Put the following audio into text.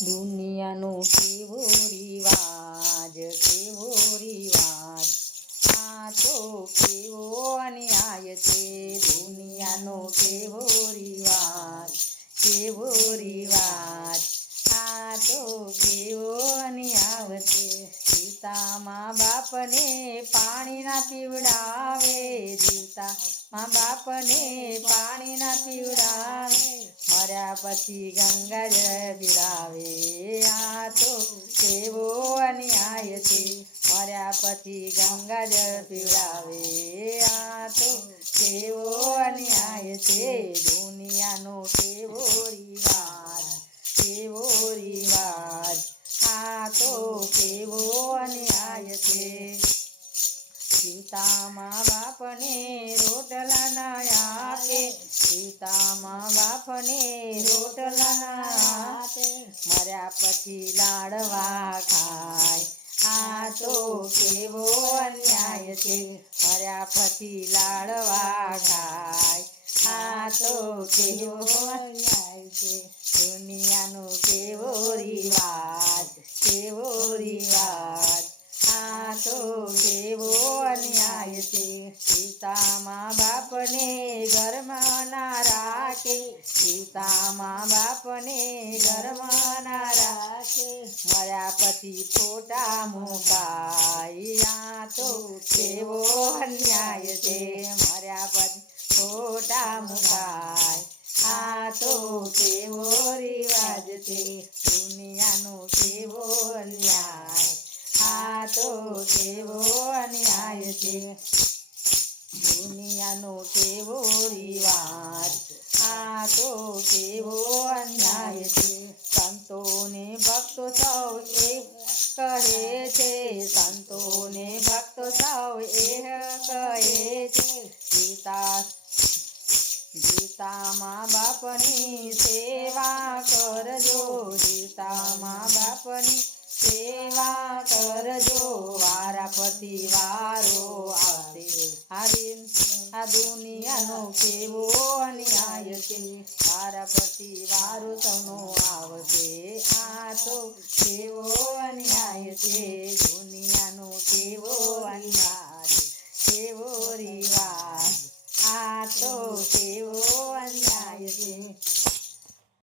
દુનિયાનો કેવો રિવાજ કેવો રિવાજ આ તો કેવો અન્યાય છે દુનિયાનો કેવો રિવાજ કેવો મા બાપને પાણી પીવડાવે જીવતા મા બાપને પાણી પીવડાવે, મર્યા પછી ગંગાજળ પીડાવે આ તો કેવો અન્યાય છે. મર્યા પછી ગંગાજળ પીવડાવે આ તો કેવો અન્યાય છે. દુનિયાનો કેવો જીવતા મા બાપને રોટલા ના આપે સીતામાં બાપને રોટલા ના આપે મર્યા પછી લાડવા ખાય. આ તો કેવો અન્યાય છે, મર્યા પછી લાડવા ખાય. આ તો કેવો અન્યાય છે, દુનિયાનો કેવો રિવાજ સીતા મા બાપને ઘરમાં ના રાખે. સીતા મા બાપને ઘરમાં ના રાખે. મર્યા પછી ફોટા મુકાય તો કેવો અન્યાય છે. મર્યા પછી ફોટા મુકાય આ તો કેવો રિવાજ છે. દુનિયાનો કેવો અન્યાય, આ તો કેવો અન્યાય છે. દુનિયાનો કેવો રિવાજ? આ તો કેવો અન્યાય છે. સંતોને ભક્તો સૌ એ કહે છે. સંતોને ભક્તો સૌ એ કહે છે. ગીતા, ગીતામાં બાપની સેવા આ દુનિયાનો કેવો અન્યાય છે? તારા પછી વારો સૌનો આવશે આ તો કેવો અન્યાય છે? દુનિયાનો કેવો અન્યાય?